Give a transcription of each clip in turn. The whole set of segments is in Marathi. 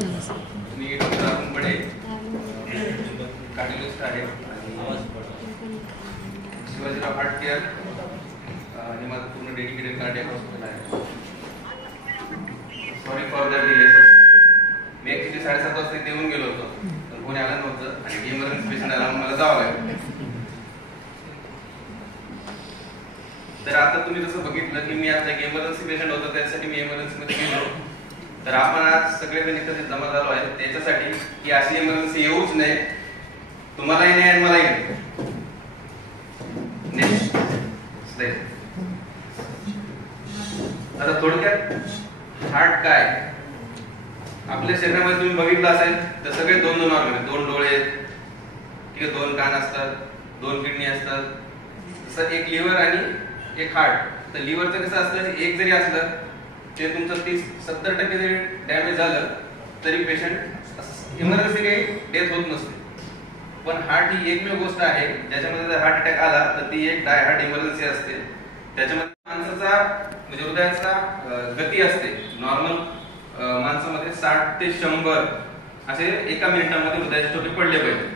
मी डॉक्टर अरुण बडे, कार्डिओलॉजिस्ट आहे. शिवाजीराव हार्ट केअर आणि माझं पूर्ण डेडिकेटेड कार्डियाक हॉस्पिटल आहे. Sorry for that delay sir. Me actually 7:30 वाजता इथे येऊन गेलो होतो, पण कोणी आलं नव्हतं आणि इमर्जन्सी पेशंट आला, मला जावं लागलं. तर आता तुम्ही जसं बघितलं की मी आता एक इमर्जन्सी पेशंट होतो, त्यासाठी मी इमर्जन्सी मध्ये गेलो. तर आपण आज सगळेजण इथे जमा झालो आहे त्याच्यासाठी की अशी इमर्जन्सी येऊच नये, तुम्हालाही नाही आणि मलाही नाही. Next slide. आता थोडक्यात हार्ट काय, आपल्या शरीरामध्ये तुम्ही बघितलं असेल तर सगळे दोन दोन ऑर्गन आहेत. 2 डोळे, ठीक आहे, 2 कान असतात, 2 किडनी असतात. तसं एक लिव्हर आणि एक हार्ट. तर लिव्हरचं कसं असतं, एक जरी असलं ते तुमचं 30-70% जरी डॅमेज झालं तरी पेशंट इमर्जन्सी काही डेथ होत नसते. पण हार्ट ही एकमेव गोष्ट आहे ज्याच्यामध्ये जर हार्ट अटॅक आला तर ती एक डाय हार्ट इमर्जन्सी असते. त्याच्यामध्ये माणसाचा म्हणजे हृदयाचा गती असते नॉर्मल माणसामध्ये 60 ते 100 असे एका मिनिटामध्ये हृदयाचे ठोके पडले पाहिजे.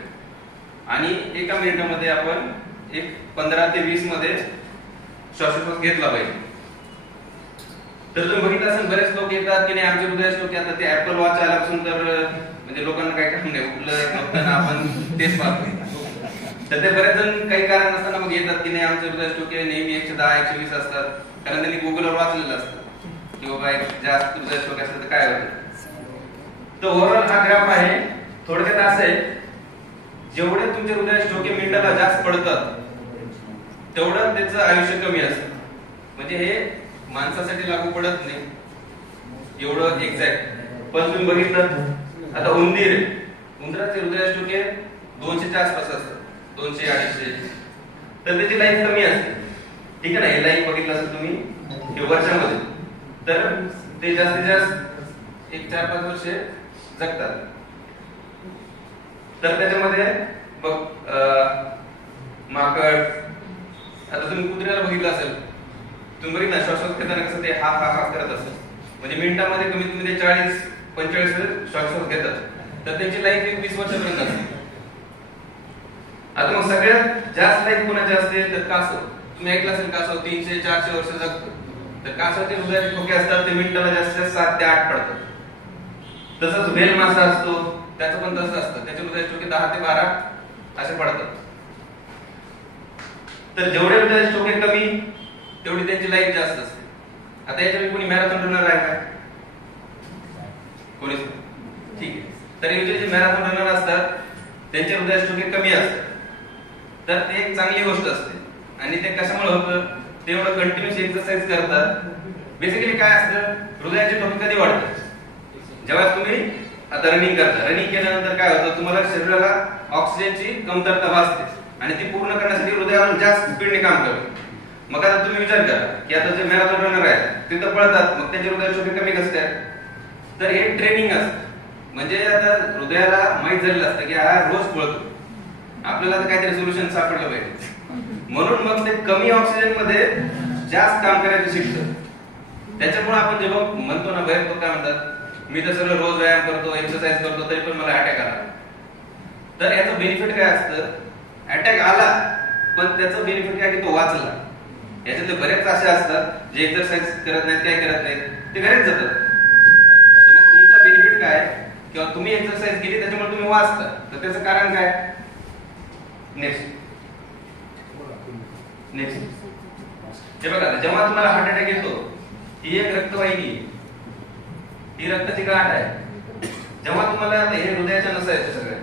आणि एका मिनिटामध्ये आपण एक 15 ते 20 मध्ये श्वासोच्छ्वास घेतला पाहिजे. तर तुम्ही बघितलं असेल बरेच लोक येतात की नाही आमचे हृदयाचे ठोके, आता ते ऍपल वॉच आल्यापासून तर म्हणजे लोकांना काही काम नाही, उठलं झोपताना आपण तेच पाहतो. तर ते बरेच जण काही कारण नसताना मग येतात की नाही आमचे हृदयाचे ठोके नेहमी 110-120 असतात, कारण त्यांनी गुगलवर वाचलेलं असतं की बाबा जास्त हृदयाचे ठोके असतात तर काय होतं. तर ओव्हरऑल हा ग्राफ आहे. थोडक्यात असं आहे, जेवढे तुमचे हृदयाचे ठोके मिनिटाला जास्त पडतात तेवढं त्याचं आयुष्य कमी असतं. म्हणजे हे माणसासाठी लागू पडत नाही एवढं एक्झॅक्ट. पण तुम्ही बघितलं आता उंदीर, उंदराचे हृदयाचे ठोके 200च्या आसपास असतात, 200-250. तर त्याची लाईफ कमी असते, ठीक आहे ना. हे लाईफ बघितलं असेल तुम्ही हे वर्षामध्ये, तर ते जास्तीत जास्त 1-4-5 वर्षे जगतात. तर त्याच्यामध्ये बघ माकड, आता तुम्ही कुत्र्याला बघितलं असेल, तुम्ही बघितलं श्वासोच्छ्वास घेताना कसं ते हा हा हा करत असत. म्हणजे मिनिटामध्ये कमीत कमी ते 40-45 श्वासोच्छ्वास घेतात. तर त्यांची लाईफ 20 वर्षापर्यंत असते. आता मग सगळ्यात जास्त लाईफ कोणाची असते तर कासव. तुम्ही ऐकलं असेल कासव 300-400 वर्ष जगतो. तर कासवाचे हृदयाचे ठोके असतात ते मिनिटाला जास्तीत जास्त 7 ते 8 पडतात. तसंच व्हेल मासा असतो, त्याचं पण तसं असतं, त्याचे हृदयाचे ठोके 10 ते 12 असे पडतात. तर जेवढे हृदयाचे ठोके कमी तेवढी त्यांची लाईफ जास्त असते. आता याच्यामध्ये कोणी मॅरेथॉन रनर आहे का? कोणीच नाही, ठीक आहे. तर हे जे मॅरेथॉन रनर असतात त्यांचे हृदयाचे ठोके कमी असतात. तर ते एक चांगली गोष्ट असते. आणि ते कशामुळे होतं, ते एवढं कंटिन्युअस एक्सरसाइज करतात. बेसिकली काय असतं, हृदयाचे ठोके कधी वाढतात जेव्हा तुम्ही आता रनिंग करता. रनिंग केल्यानंतर काय होतं, तुम्हाला शरीराला ऑक्सिजनची कमतरता भासते आणि ती पूर्ण करण्यासाठी हृदयावर जास्त स्पीडने काम करतं. मग आता तुम्ही विचार करा की आता जे मॅरेथॉन रनर आहेत ते तर पळतात, मग त्यांचे हृदयाचे ठोके कमी कसं काय? तर हे ट्रेनिंग असतं. म्हणजे आता हृदयाला माहित झालेलं असतं की हा रोज पळतो, आपल्याला तर काहीतरी सोल्युशन सापडलं पाहिजे. म्हणून मग ते कमी ऑक्सिजन मध्ये जास्त काम करायचं शिकतं. त्याच्यामुळे आपण जेव्हा म्हणतो ना, बरेच लोक काय म्हणतात मी तर सगळं रोज व्यायाम करतो, एक्सरसाइज करतो तरी पण मला अटॅक आला. तर याचं बेनिफिट काय असतं, अटॅक आला पण त्याचं बेनिफिट काय की तो वाचला. याच्यातले बरेच असे असतात जे एक्सरसाइज करत नाहीत, काय करत नाहीत, ते घरीच जातात. तर मग तुमचा बेनिफिट काय, किंवा तुम्ही एक्सरसाइज केली त्याच्यामुळे तुम्ही वाचता, तर त्याचं कारण काय? नेक्स्ट हे बघा, जेव्हा तुम्हाला हार्ट अटॅक येतो ही एक रक्तवाहिनी, ही रक्ताची गाठ आहे. जेव्हा तुम्हाला हे हृदयाच्या नसा आहेत सगळ्या,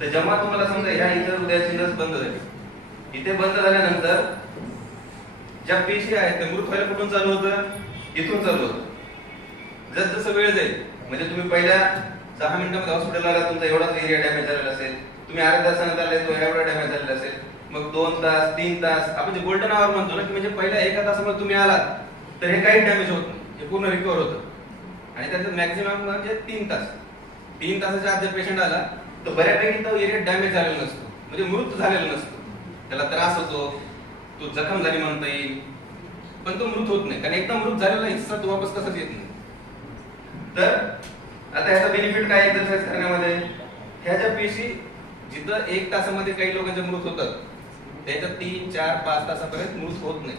तर जेव्हा तुम्हाला समजा ह्या इथं हृदयाची नस बंद झाली, इथे बंद झाल्यानंतर ज्या पेशी आहेत ते मृत व्हायला कुठून चालू होतं, इथून चालू होतं. जसं वेळ जाईल, म्हणजे तुम्ही पहिल्या 10 मिनिटांमध्ये हॉस्पिटल आला, तुमचा एवढाच एरिया डॅमेज झालेला असेल. तुम्ही अर्ध्या तासानंतर आले तो एवढा डॅमेज झालेला असेल. मग 2 तास 3 तास आपण जे गोल्डन आवर म्हणतो ना, की म्हणजे पहिल्या 1 तासामध्ये तुम्ही आलात तर हे काही डॅमेज होत नाही, हे पूर्ण रिकव्हर होतं. आणि त्याचं मॅक्झिमम म्हणजे 3 तास. 3 तासाच्या आत जर पेशंट आला तर बऱ्यापैकी तो एरिया डॅमेज झालेला नसतो, म्हणजे मृत झालेला नसतो. त्याला त्रास होतो, तो जखम झाली म्हणता येईल, पण तो मृत होत नाही. कारण एकदम मृत झालेला हिस्सा तो वापस तसाच येत नाही. तर आता ह्याचा बेनिफिट काय एक्सरसाइज करण्यामध्ये, ह्या ज्या पेशी जिथं 1 तासामध्ये काही लोकांचे मृत होतात, त्याच्यात 3, 4, 5 तासापर्यंत मृत होत नाही,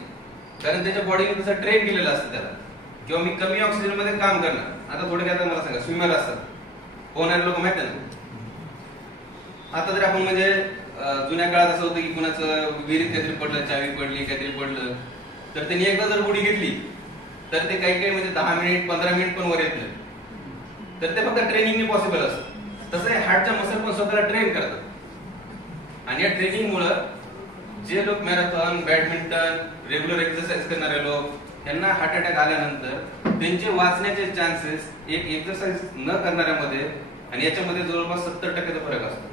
कारण त्याच्या बॉडीने तसं ट्रेन केलेलं असतं त्याला. किंवा मी कमी ऑक्सिजन मध्ये काम करणार. आता थोडक्यात मला सांगा, स्विमर असतात, पोहणारे लोक माहिती ना. आता जर आपण म्हणजे जुन्या काळात असं होतं की कुणाचं विहिरीत काहीतरी पडलं, चावी पडली, काहीतरी पडलं, तर त्यांनी एकदा जर उडी घेतली तर ते काही म्हणजे 10 मिनिट 15 मिनिट पण वर येत नाही. तर ते फक्त ट्रेनिंगने पॉसिबल असतं. तसं हार्टच्या मसल पण स्वतःला ट्रेन करतात. आणि या ट्रेनिंगमुळे जे लोक मॅरेथॉन, बॅडमिंटन, रेग्युलर एक्सरसाइज करणारे लोक, यांना हार्ट अटॅक आल्यानंतर त्यांचे वाचण्याचे चान्सेस एक एक्सरसाइज न करणाऱ्यामध्ये आणि याच्यामध्ये जवळपास 70% फरक असतो.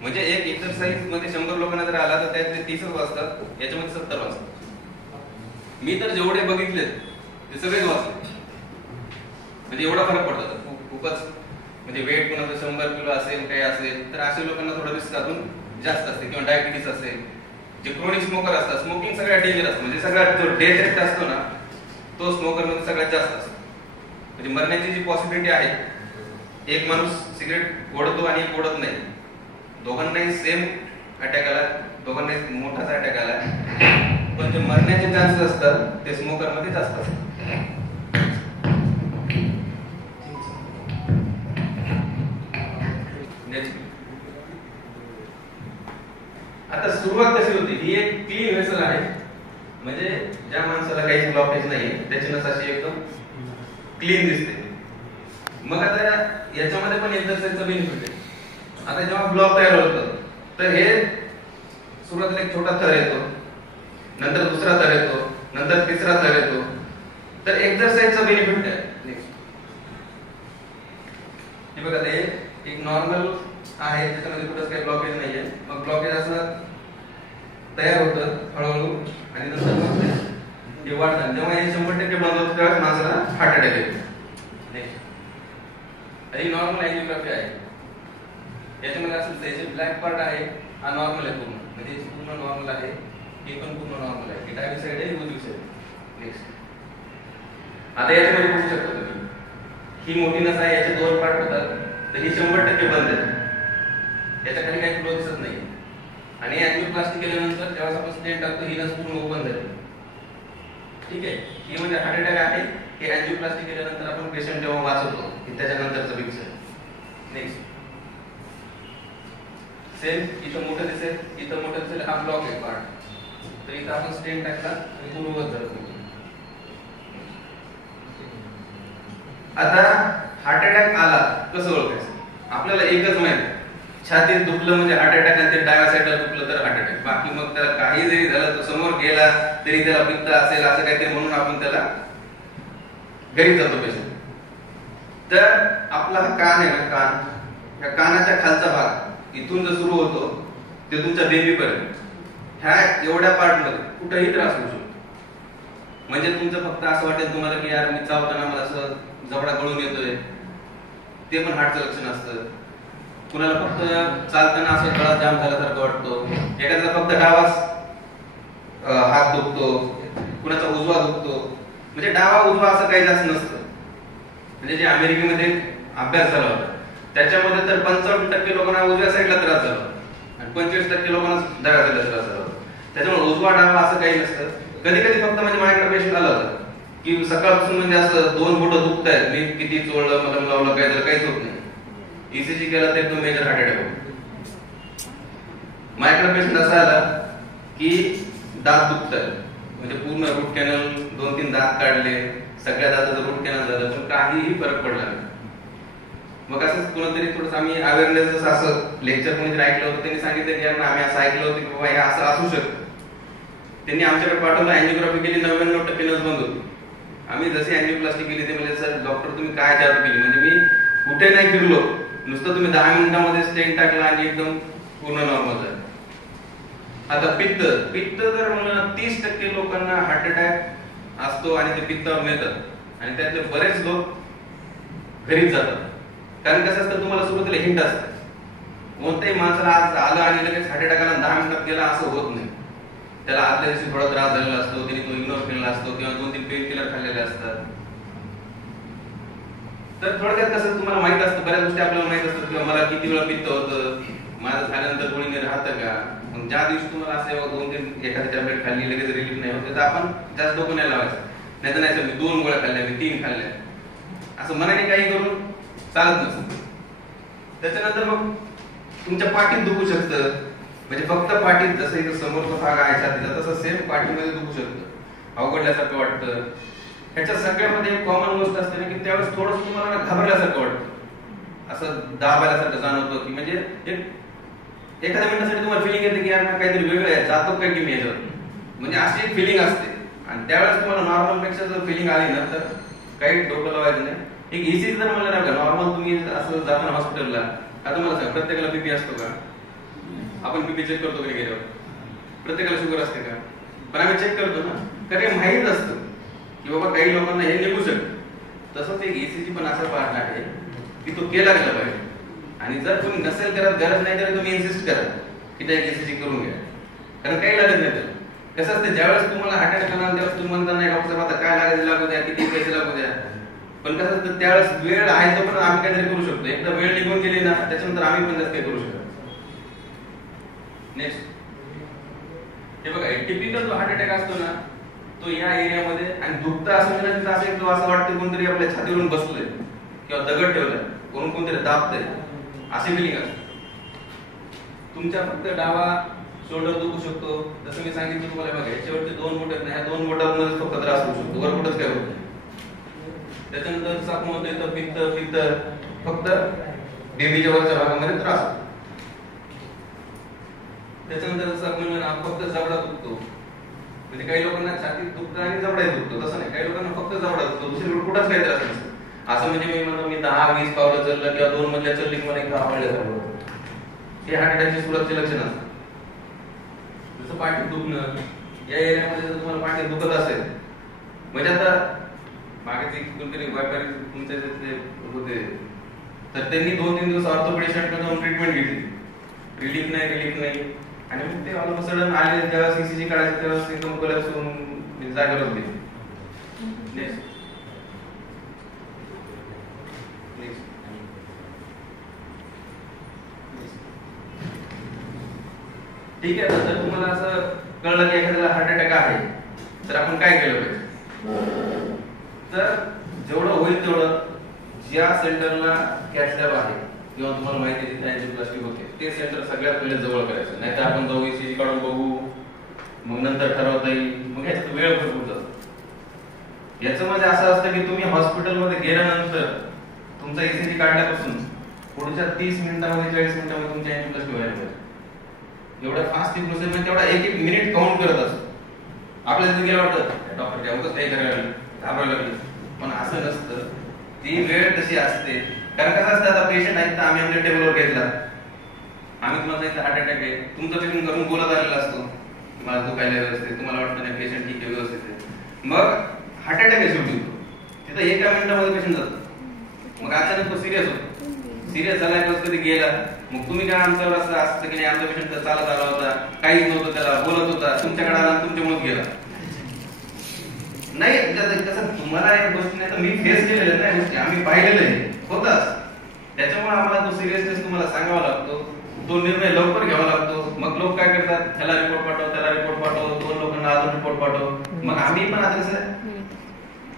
म्हणजे एक एक्सरसाइज मध्ये 100 लोकांना जर आला तर त्यातले 30च वाचतात, याच्यामध्ये 70 वाचतात. मी तर जेवढे बघितले ते सगळेच वाचले. म्हणजे एवढा फरक पडतो खूपच. म्हणजे वेट कोणाचं 100 किलो असेल, काही असेल, तर अशा लोकांना थोडं रिस्क अजून जास्त असते. किंवा डायबिटीस असेल, जे क्रोनिक स्मोकर असतात, स्मोकिंग सगळ्यात डेंजर असतं. म्हणजे सगळ्यात जो डेथ रेट असतो ना, तो स्मोकर मध्ये सगळ्यात जास्त असतो. म्हणजे मरण्याची जी पॉसिबिलिटी आहे, एक माणूस सिगरेट ओढतो आणि एक ओढत नाही, दोघांनाही सेम अटॅक आला, दोघांनाही मोठाच अटॅक आला, पण जे मरण्याचे चान्सेस असतात ते स्मोकर मध्ये जास्त असतात. आता सुरुवात कशी होती, ही एक क्लीन व्हेसल आहे. म्हणजे ज्या माणसाला काही ब्लॉकेज नाही, त्याची नस अशी एकदम क्लीन दिसते. मग आता याच्यामध्ये पण एक्सरसाइजचा बेनिफिट आहे. आता जेव्हा ब्लॉक तयार होतं तर हे सुरुवातीला एक छोटा थर येतो, नंतर दुसरा थर येतो, नंतर तिसरा थर येतो. तर एक्सरसाइजचा बेनिफिट आहे. हे बघा, ते एक नॉर्मल आहे, त्याच्यामध्ये कुठंच काही ब्लॉकेज नाहीये. मग ब्लॉकेज असं तयार होतं हळूहळू आणि नंतर मग हे वाढतं. जेव्हा हे 100% बंद होतं तेव्हा माणसाला हार्ट अटॅक येतो. ही नॉर्मल अँजिओग्राफी आहे. याच्यामध्ये असं त्याचे ब्लॅक पार्ट आहे, हा नॉर्मल आहे पूर्ण, म्हणजे पूर्ण नॉर्मल आहे, हे पण पूर्ण नॉर्मल आहे. ही डावी साईड आहे, उजवी साईड. नेक्स्ट, आता याच्यामध्ये बघू शकता तुम्ही, ही मोठी नस आहे, याचे 2 पार्ट होतात, तर ही 100% बंद आहे. याच्या खाली काही फ्लो दिसत नाही. आणि अँजिओप्लास्टी केल्यानंतर जेव्हा आपण स्टेंट टाकतो, ही नस पूर्ण ओपन झाली. ठीक आहे, ही म्हणजे हार्ट अटॅक आहे. हे अँजिओप्लास्टी केल्यानंतर आपण पेशंट जेव्हा वाचवतो, की त्याच्यानंतरचं पिक्चर. नेक्स्ट, सेम इथं मोठं दिसेल, इथं मोठं दिसेल, हा ब्लॉक आहे पार्ट, तर इथं आपण स्टेंट टाकला आणि पूर्ववत झालं. आता हार्ट अटॅक आला कसं ओळखायचं? आपल्याला एकच माहिती, छातीत दुखलं म्हणजे हार्ट अटॅक, आणि ते डाव्या साईडला दुखलं तर हार्ट अटॅक. बाकी मग त्याला काही जरी झालं, तो समोर गेला तरी त्याला पित्त असेल असं काहीतरी म्हणून आपण त्याला घरी जातो पेशंट. तर आपला हा कान आहे ना, कान, या कानाच्या खालचा भाग इथून जो सुरू होतो ते तुमच्या बेबीपर्यंत, ह्या एवढ्या पार्ट मध्ये कुठेही त्रास होऊ शकतो. म्हणजे तुमचं फक्त असं वाटेल तुम्हाला की यार मी चावताना मला असं जबडा गळून येतोय, ते पण हार्टचं लक्षण असतं. कुणाला फक्त चालताना असं गळा जाम झाल्यासारखं वाटतो, एखाद्याला फक्त डावाच हात दुखतो, कुणाचा उजवा दुखतो. म्हणजे डावा उजवा असं काही जास्त नसतं. म्हणजे जे अमेरिकेमध्ये अभ्यास झाला होता त्याच्यामध्ये तर 55% लोकांना उजव्या साईडला त्रास झाला आणि 25% लोकांना डाव्या साईडला त्रास झाला. त्याच्यामुळे उजवा डावा असं काही नसतं. कधी कधी फक्त म्हणजे माझ्याकडे पेशंट आला होता की सकाळपासून म्हणजे असं 2 बोटं दुखतायत, मी किती चोळलं, मलम लावलं, काय झालं, काहीच होत नाही. ईसीजी केला तर एकदम मेजर हार्ट अटॅक होतो. माझ्याकडे पेशंट असा आला की दात दुखतात, म्हणजे पूर्ण रूट कॅनल 2-3 दात काढले, सगळ्या दाताचं रूट कॅनल झालं, पण काहीही फरक पडला नाही. मग असंच कोणतरी थोडंसं आम्ही अवेअरनेस असं लेक्चर कोणीतरी ऐकलं होतं, त्यांनी सांगितलं की यार आम्ही असं ऐकलं होतं की बाबा हे असं असू शकतं. त्यांनी आमच्याकडे पाठवलं, अँजिओग्राफी केली, 99% नस बंद होती. आम्ही जशी अँजिओप्लास्टी केली ते म्हणजे सर डॉक्टर तुम्ही काय जादू केली, म्हणजे मी कुठे नाही फिरलो, नुसतं तुम्ही 10 मिनिटांमध्ये स्टेंट टाकला आणि एकदम पूर्ण नॉर्मल झालं. आता पित्त जर म्हणलं 30% लोकांना हार्ट अटॅक असतो आणि ते पित्तावर नेतात आणि त्यातले बरेच लोक घरीच जातात. कारण कसं असतं, तुम्हाला सुरुवातीला हिंट असतं, कोणत्याही माणसाला आज आलं आणि लगेच हार्ट अटॅक आला 10 मिनिटात गेला असं होत नाही. त्याला आदल्या दिवशी थोडा त्रास झालेला असतो, त्यांनी तो इग्नोर केलेला असतो किंवा 2-3 पेन किलर खाल्लेले असतात. तर थोडक्यात कसं तुम्हाला माहित असतं, बऱ्याच गोष्टी आपल्याला माहित असतात किंवा मला किती वेळा पित्त होतं, माझं झाल्यानंतर गोळीने राहतं का. मग ज्या दिवशी तुम्हाला असं 2-3 एखादी टॅबलेट खाल्ली लगेच रिलीफ नाही होत, तर आपण जास्त डोकं नाही लावायचं. नाही तर नाही मी 2 गोळ्या खाल्ल्या, मी 3 खाल्ल्या, असं मनाने काही करून चालत नसतं. त्याच्यानंतर मग तुमच्या पाठीत दुखू शकतं, म्हणजे फक्त पाठीत जसं इथं समोरचा भाग आहे छातीचा तसं सेम पाठीमध्ये दुखू शकतं, अवघडल्यासारखं वाटतं. ह्याच्या सगळ्यामध्ये एक कॉमन गोष्ट असते ना की त्यावेळेस थोडंसं तुम्हाला घाबरल्यासारखं वाटतं, असं दाबायल्यासारखं जाणवतं की म्हणजे एक एखाद्या मिनिटासाठी तुम्हाला फिलिंग येते की यार काहीतरी वेगळं आहे, जातो काय की मी याच्यावर, म्हणजे अशी एक फिलिंग असते. आणि त्यावेळेस तुम्हाला नॉर्मल पेक्षा जर फिलिंग आली ना तर काही डोकं लावायचं नाही. एक इझी जर म्हणलं ना नॉर्मल तुम्ही असं जाताना हॉस्पिटलला, आता मला सांगा प्रत्येकाला बीपी असतो का? आपण बीपी चेक करतो कधी गेल्यावर? प्रत्येकाला शुगर असते का? पण आम्ही चेक करतो ना, कारण हे माहीत असतं की बाबा काही लोकांना हे निघू शकतं. तसंच एक ECG पण असा पार्ट आहे की तो केला गेला पाहिजे. आणि जर तुम्ही नसेल करत, गरज नाही तरी तुम्ही इन्सिस्ट करा की त्या ECG करून घ्या, कारण काही लागत नाही त्याला. कसं असतं ज्यावेळेस तुम्हाला हार्ट अटॅक आला त्यावेळेस तुम्ही म्हणता नाही डॉक्टर आता काय लागायचं लागू द्या, किती पैसे लागू द्या, पण कसं असतं त्यावेळेस वेळ आहे तो पण आम्ही काहीतरी करू शकतो. एकदा वेळ निघून गेली ना त्याच्यानंतर आम्ही पण जास्त काही करू शकतो. नेक्स्ट हे बघा, टिपिकल जो हार्ट अटॅक असतो ना तो या एरियामध्ये, आणि दुखता असं म्हणजे तिथं असं वाटतं कोणतरी आपल्या छातीवरून बसलंय किंवा दगड ठेवलाय, कोणतरी दाबतंय, अशी फिलिंग असते. तुमच्या फक्त डावा शोल्डर दुखू शकतो, जसं मी सांगितलं तुम्हाला बघा याच्यावरती 2 बोट आहेत ना, ह्या 2 बोटांमध्ये फक्त त्रास होऊ शकतो, वर कुठंच काय होत नाही. त्याच्यानंतर सापमध्ये येतं पित्त फक्त डेंबीच्या वरच्या भागामध्ये त्रास होतो. त्याच्यानंतर सापमध्ये फक्त जबडा दुखतो, म्हणजे काही लोकांना छातीत दुखतं आणि जबडा दुखतो, तसं नाही, काही लोकांना फक्त जबडा दुखतो, दुसरीकडे कुठंच काही त्रास नसतो. असं म्हणजे मी म्हणतो मी 10-20 पावलं चाललं किंवा 2 मधल्या चालली की मला एकदा आवडल्यासारखं हे हार्ट अटॅकची सुरुवातीचे लक्षण असतं. जसं पाठीत दुखणं, या एरियामध्ये जर तुम्हाला पाठीत दुखत असेल, म्हणजे आता मागे कोणतरी व्यापारी तुमच्या तिथे होते तर त्यांनी 2-3 दिवस ऑर्थोपेडिस्टकडे जाऊन ट्रीटमेंट घेतली, रिलीफ नाही, आणि मग ते ऑल ऑफ सडन आले त्यावेळेस ECG काढायचं त्यावेळेस एकदम कोलॅप्स होऊन जागेवर होते. ठीक आहे, जर तुम्हाला असं कळलं की एखाद्याला हार्ट अटॅक आहे तर आपण काय केलं पाहिजे? तर जेवढं होईल तेवढं ज्या सेंटरला कॅथ लॅब आहे किंवा तुम्हाला माहिती आहे तिथे अँजिओप्लास्टी होते ते सेंटर सगळ्यात पहिले जवळ करायचं, नाही तर आपण जाऊ ECG काढून बघू मग नंतर ठरवता येईल, मग याच्यात वेळ भरपूर जातो. याचं म्हणजे असं असतं की तुम्ही हॉस्पिटलमध्ये गेल्यानंतर तुमचा ECG काढल्यापासून पुढच्या 30 मिनिटांमध्ये 40 मिनिटांमध्ये तुमची अँजिओप्लास्टी व्हायला पाहिजे. एवढा फास्ट ती प्रोसेस, म्हणजे तेवढा एक मिनिट काउंट करत असतो. आपल्याला तिथे गेलं वाटतं डॉक्टर त्यामुळेच काही करायला घाबरायला लागलं, पण असं नसतं. ती वेळ तशी असते, कारण कसं असतं आता पेशंट आहेत तर आम्ही आमच्या टेबलवर घेतला, आम्ही तुम्हाला सांगितलं हार्ट अटॅक आहे, तुमचं पेशंट करून बोलत आलेला असतो मला दुखायला व्यवस्थित, तुम्हाला वाटतं नाही पेशंट ठीक आहे व्यवस्थित आहे, मग हार्ट अटॅक आहे शेवटी तिथं 1 मिनिटामध्ये पेशंट जातो. मग अचानक तो सिरियस होतो, सिरियस झाला कधी गेला, मग तुम्ही काय आमच्यावर असं असतं की नाही आमचा पेशंट तर चालत आला होता, काहीच नव्हतं, त्याला बोलत होता, तुमच्याकडे आला तुमच्यामुळे गेला नाही. कसं तुम्हाला या गोष्टी नाही तर मी फेस केलेल्या नाही गोष्टी, आम्ही पाहिलेलं आहे होताच, त्याच्यामुळे आम्हाला तो सिरियसनेस तुम्हाला सांगावा लागतो, तो निर्णय लवकर घ्यावा लागतो. मग लोक काय करतात, ह्याला रिपोर्ट पाठव, त्याला रिपोर्ट पाठव, 2 लोकांना अजून रिपोर्ट पाठव. मग आम्ही पण आता कसं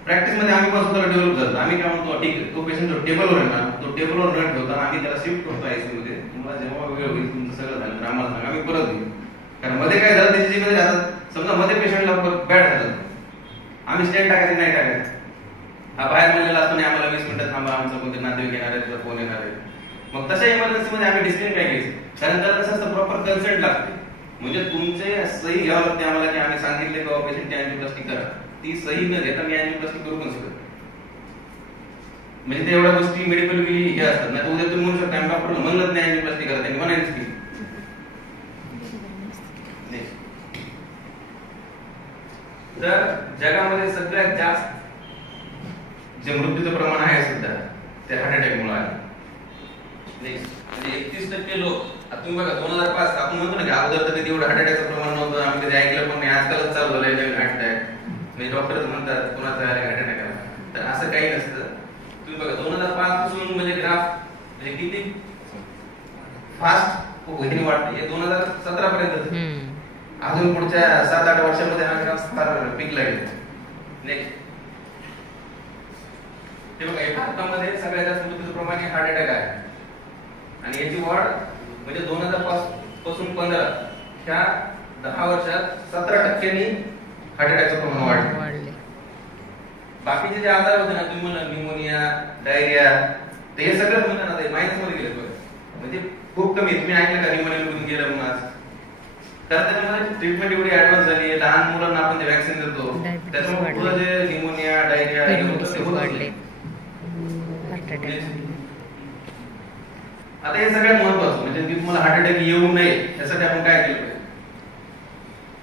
प्रॅक्टिस मध्ये आम्ही पण स्वतःला डेव्हलप करतो. आम्ही काय म्हणतो ठीक आहे तो पेशंट जो टेबलवर आहे ना तो टेबलवर न ठेवता आम्ही त्याला शिफ्ट करतो ICU मध्ये. तुम्हाला जेव्हा वेळ होईल तुमचं सगळं झालं तर आम्हाला सांगा, आम्ही परत घेऊ. कारण मध्ये काय झालं त्याची मध्ये राहतात, समजा मध्ये पेशंटला बॅड झालं, आम्ही स्टेट टाकायचं नाही टाकायचं, हा बाहेर म्हणलेला असतो नाही आम्हाला 20 मिनिटं थांबा, आमचं कोणते नातेवाईक येणार आहे, त्याचा फोन येणार आहे. मग तशा इमर्जन्सी मध्ये आम्ही डिसिजन काय घ्यायचं, कारण त्याला कसं असतं प्रॉपर कन्सेंट लागते, म्हणजे तुमचे सही घ्यावं लागते आम्हाला की आम्ही सांगितले की बाबा पेशंटची अँजिओप्लास्टी करा, ती सही न घेता मी अँजिओप्लास्टी करू पण शकत. म्हणजे ते एवढ्या गोष्टी मेडिकल हे असतात, नाही तर उद्या तुम्ही म्हणू शकता डॉक्टर म्हणलंच नाही अँजिओप्लास्टी करा, त्यांनी म्हणायचं की. तर जगामध्ये सगळ्यात जास्त जे मृत्यूचं प्रमाण आहे सध्या ते हार्ट अटॅक मुळे आहे. म्हणजे 31% लोक, तुम्ही बघा 2005 आपण म्हणतो ना की अगोदर तर कधी एवढं हार्ट अटॅकचं प्रमाण नव्हतं, आम्ही कधी ऐकलं पण नाही, आजकालच चालू झालंय हार्ट अटॅक. म्हणजे डॉक्टरच म्हणतात कोणाचा हार्ट अटॅक आला, तर असं काही नसतं. तुम्ही बघा 2005 पासून म्हणजे ग्राफ म्हणजे किती फास्ट वगैरे वाढते. हे 2017 पर्यंत अजून पुढच्या 7-8 वर्षामध्ये हा ग्राफ फार पीकला गेला. नेक्स्ट ते बघा भारतामध्ये सगळ्यात जास्त मृत्यूचं प्रमाण हे हार्ट अटॅक आहे आणि याची वाढ म्हणजे 2005 पासून 15 ह्या 10 वर्षात 17% हार्ट अटॅकचं प्रमाण वाढले. बाकीचे जे आजार होते ना तुम्ही म्हणा निमोनिया डायरिया ते हे सगळं म्हणता ना ते मायनस मध्ये गेले बघा म्हणजे खूप कमी. तुम्ही ऐकलं का निमोनिया निघून गेलं म्हणून आज कारण त्याच्यामध्ये ट्रीटमेंट एवढी ऍडव्हान्स झाली आहे. लहान मुलांना आपण जे वॅक्सिन देतो त्याच्यामुळे पुढे जे निमोनिया डायरिया हे होतं ते होत नाही. आता हे सगळ्यात महत्वाचं म्हणजे की तुम्हाला हार्ट अटॅक येऊ नये यासाठी आपण काय केलं पाहिजे.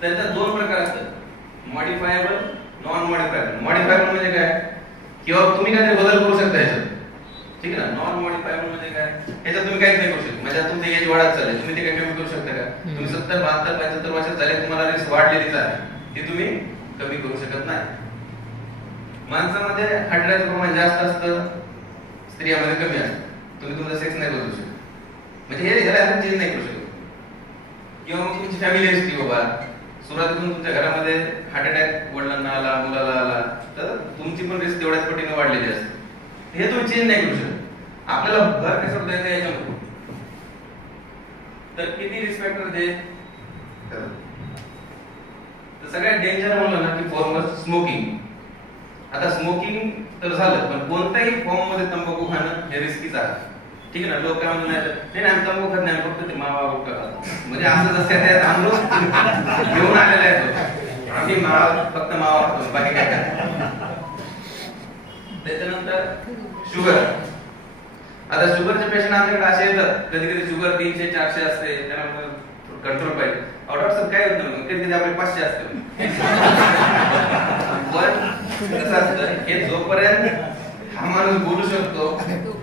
त्याच्यात 2 प्रकार असतात मॉडिफायबल नॉन मॉडिफायबल. मॉडिफायबल म्हणजे काय किंवा तुम्ही काहीतरी बदल करू शकता याच्यात ठीक आहे ना. नॉन मॉडिफायबल म्हणजे काय याच्यात तुम्ही काहीच नाही करू शकता. म्हणजे तुमचं एज वाढत चाललंय तुम्ही ते काही कमी करू शकता का. तुम्ही 70 72 75 वर्षात झाले तुम्हाला रिस्क वाढलेलीच आहे ती तुम्ही कमी करू शकत नाही. माणसामध्ये हार्ट अटॅकचं प्रमाण जास्त असतं स्त्रियांमध्ये कमी असतं. तुम्ही तुमचा सेक्स नाही बदलू शकत म्हणजे हे ह्याला आपण चेंज नाही करू शकत. किंवा मग तुमची फॅमिली हिस्ट्री बाबा सुरुवातीपासून तुमच्या घरामध्ये हार्ट अटॅक वडिलांना आला मुलाला आला तर तुमची पण रिस्क तेवढ्याच पटीने वाढलेली असते. हे तुम्ही चेंज नाही करू शकत. आपल्याला भर कशावर द्यायचं याच्यामध्ये तर किती रिस्क फॅक्टर दे तर सगळ्यात डेंजर म्हणलं ना की फॉरमोस्ट स्मोकिंग. आता स्मोकिंग तर झालं पण कोणत्याही फॉर्म मध्ये तंबाखू खाणं हे रिस्कीच आहे ठीक आहे ना. लोक काय म्हणतात नाही आम्ही तंबाखू खात नाही फक्त ते मावा गुटखा खातो म्हणजे असं जसं त्यात आम्ही घेऊन आलेला आहे आम्ही मावा फक्त मावा खातो बाकी काय खात. त्याच्यानंतर शुगर. आता शुगरचे पेशंट आमच्याकडे असे येतात कधी कधी शुगर 300-400 असते त्याला कंट्रोल पाहिजे. डॉक्टर काय होत नाही कधी कधी आपले 500 असते. पण कसं असतं हे जोपर्यंत हा माणूस बोलू शकतो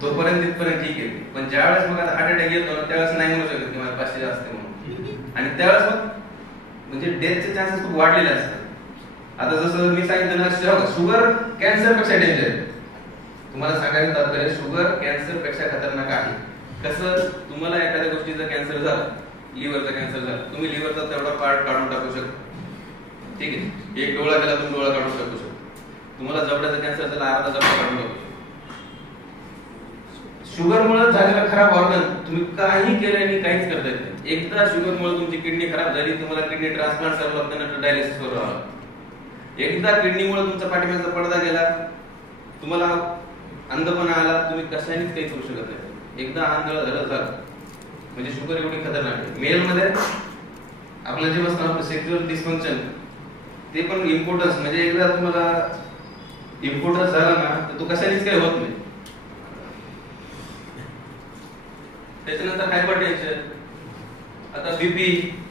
तोपर्यंत तिथपर्यंत ठीक आहे. पण ज्यावेळेस मग आता हार्ट अटॅक येतो ना त्यावेळेस नाही म्हणू शकत की मला 500 असते म्हणून आणि त्यावेळेस मग म्हणजे डेथचे चान्सेस खूप वाढलेले असतात. आता जसं मी सांगितलं ना शुगर कॅन्सर पेक्षा डेंजर आहे. तुम्हाला सांगायचं तात्पर्य शुगर कॅन्सर पेक्षा खतरनाक आहे. कसं तुम्हाला एखाद्या गोष्टीचा कॅन्सर झाला लिव्हरचा कॅन्सर झाला तुम्ही लिव्हरचा तेवढा पार्ट काढून टाकू शकता ठीक आहे. एक डोळा त्याला तुम्ही डोळा काढून टाकू शकता. तुम्हाला जबड्याचा कॅन्सर झाला अर्धा जबडा काढून टाकू शकता. शुगर मुळे झालेला खराब ऑर्गन तुम्ही काही केलं आणि काहीच करता येत नाही. एकदा शुगर मुळे तुमची किडनी खराब झाली तुम्हाला किडनी ट्रान्सप्लांट करावं लागतं ना डायलिसिस करावं लागतं. एकदा किडनीमुळे तुमचा पाठीमागचा पडदा गेला तुम्हाला अंधपणा आला तुम्ही कशानेच काही करू शकत नाही. एकदा आंधळ झालं म्हणजे शुगर एवढी खतरनाक आहे. मेल मध्ये आपलं जे बसतं आपलं सेक्शुअल डिस्फंक्शन ते पण इम्पॉर्टन्स म्हणजे एकदा तुम्हाला इम्पॉर्टन्स झाला ना तर तो कशानेच काही होत नाही. त्याच्यानंतर हायपरटेन्शन. आता बीपी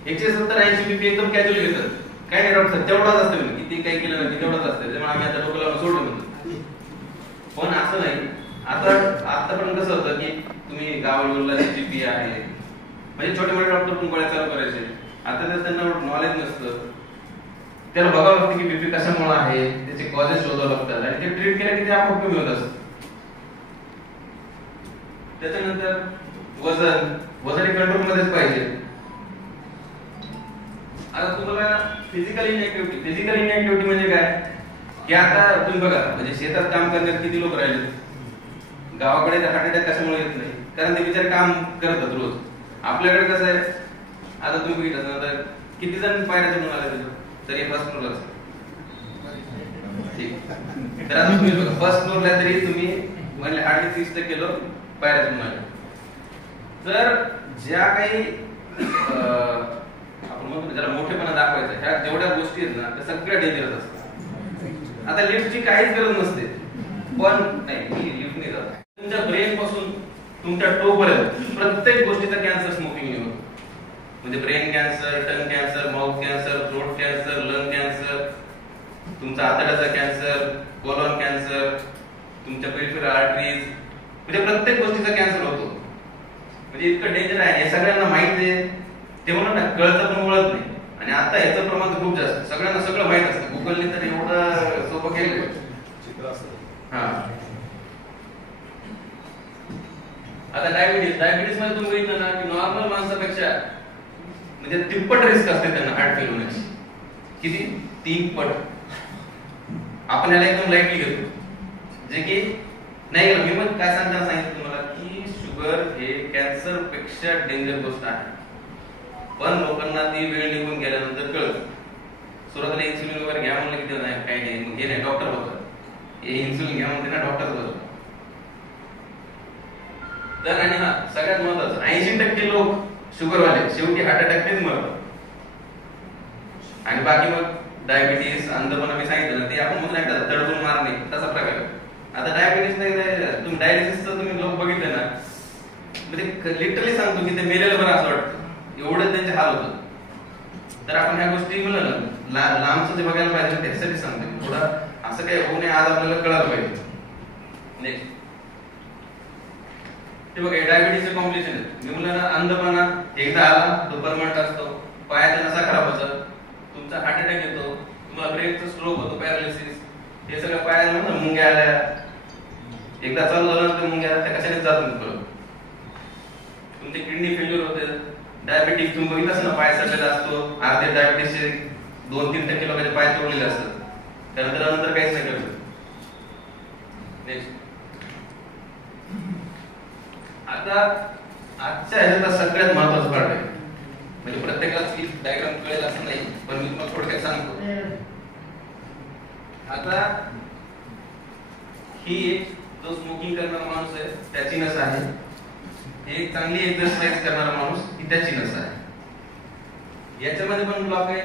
170-80 बीपी एकदम कॅज्युअल घेतात काय नाही डॉक्टर तेवढाच असतं म्हणजे किती काही केलं नाही तेवढाच असतं त्यामुळे आम्ही आता डोकं लावून सोडलं म्हणतो. पण असं नाही. आतापर्यंत कसं होतं की तुम्ही गावाला बीपी आहे म्हणजे छोटे मोठे डॉक्टर पण गोळ्या चालू करायचे. आता तर त्यांना नॉलेज नसतं त्याला बघावं लागतं की बीपी कशामुळे आहे त्याचे कॉजेस शोधावं लागतात आणि ते ट्रीट केलं की ते आपोआप कमी होत असतं. त्याच्यानंतर वजन कंट्रोल मध्येच पाहिजे. आता तुम्हाला फिजिकल इनॅक्टिव्हिटी म्हणजे काय की आता तुम्ही बघा म्हणजे शेतात काम करण्यात किती लोक राहिले. गावाकडे हार्ट अटॅक कशामुळे येत नाही कारण ते बिचारे काम करतात रोज. आपल्याकडे कसं आहे आता तुम्ही बघितलं तर किती जण पायऱ्या चढून आले तरी फर्स्ट फ्लोअर असतं ठीक. तर आता तुम्ही बघा फर्स्ट फ्लोअरला तरी तुम्ही म्हणजे हार्डली 30% लोक पायऱ्या चढून आले. तर ज्या काही आपण म्हणतो ज्याला मोठेपणा दाखवायचा ह्या जेवढ्या गोष्टी आहेत ना त्या सगळ्या डेंजरस असतात. आता लिफ्टची काहीच गरज नसते पण नाही मी लिफ्ट नाही जात. तुमच्या ब्रेन पासून तुमच्या टो पर्यंत प्रत्येक गोष्टीचा कॅन्सर स्मोकिंग होतो. म्हणजे brain cancer tongue cancer mouth cancer throat cancer lung cancer तुमचा आतड्याचा कॅन्सर कोलॉन कॅन्सर तुमच्या पेरिफेरल आर्टरीज म्हणजे प्रत्येक गोष्टीचा कॅन्सर होतो. म्हणजे इतकं डेंजर आहे. हे सगळ्यांना माहिती आहे ते म्हणून ना कळतं पण ओळख नाही. आणि आता याचं प्रमाण खूप जास्त सगळ्यांना सगळं माहित असतं. गुगलने तर एवढं सोपं केलं. हा आता डायबिटीस मध्ये तुम्ही बघितलं ना की नॉर्मल माणसापेक्षा म्हणजे तिप्पट रिस्क असते त्यांना हार्ट फेल होण्याची. किती? 3 पट. आपण याला एकदम लाईटली घेतो, जे की नाही. मी मग काय सांगितलं तुम्हाला की शुगर हे कॅन्सर पेक्षा डेंजर गोष्ट आहे. पण लोकांना ती वेळ निघून गेल्यानंतर कळत. सुरुवातीला इन्सुलिन वगैरे घ्या म्हणलं की नाही, काही नाही, मग हे नाही, डॉक्टर होतं हे इन्सुलिन घ्या म्हणते ना, डॉक्टर होतं. तर आणि हा सगळ्यात महत्वाचं, 80% लोक शुगरवाले शेवटी हार्ट अटॅकनेच मरतात. आणि बाकी मग डायबिटीस, अंधपणा मी सांगितलं ना, ते आपण म्हणून एकदा तडकून मारणे तसा प्रकार. आता डायबिटीस नाही, तुम्ही डायलिसिसचं तुम्ही लोक बघितले ना, म्हणजे लिटरली सांगतो की ते मेलेलं बरं असं वाटतं, एवढं त्यांचे हाल होतं. तर आपण ह्या गोष्टी म्हणलं ना लांबचं जे बघायला पाहिजे त्याच्यासाठी सांगते. थोडं असं काही होऊ नये, आज आपल्याला कळायला पाहिजे. नेक्स्ट ते बघा, डायबिटीसचे कॉम्प्लिकेशन आहेत. मी म्हणलं ना, अंधपणा एकदा आला तो परमनंट असतो. पायाचा नसा खराब होतो, तुमचा हार्ट अटॅक येतो, तुम्हाला ब्रेनचा स्ट्रोक होतो, पॅरालिसिस. हे सगळं पायाला म्हणून मुंग्या आल्या, एकदा चालू झालं तर मुंग्या त्या कशाने जात नाही परत. तुमचे किडनी फेल्युअर होते. डायबिटीस तुम्ही बघितलं ना, पाय सडलेला असतो. अर्धे डायबिटीसचे 2-3% लोकांचे पाय तोडलेले असतात, त्यानंतर नंतर काहीच नाही करत. नेक्स्ट आता आजच्या ह्याच्यात सगळ्यात महत्वाचा पार्ट आहे, म्हणजे प्रत्येकाला ही डायग्राम कळेल असं नाही, पण मी तुम्हाला थोडक्यात सांगतो. आता ही एक जो स्मोकिंग करणारा माणूस आहे त्याची नस आहे. एक चांगली एक्सरसाइज करणारा माणूस ही त्याची नस आहे. याच्यामध्ये पण ब्लॉक आहे,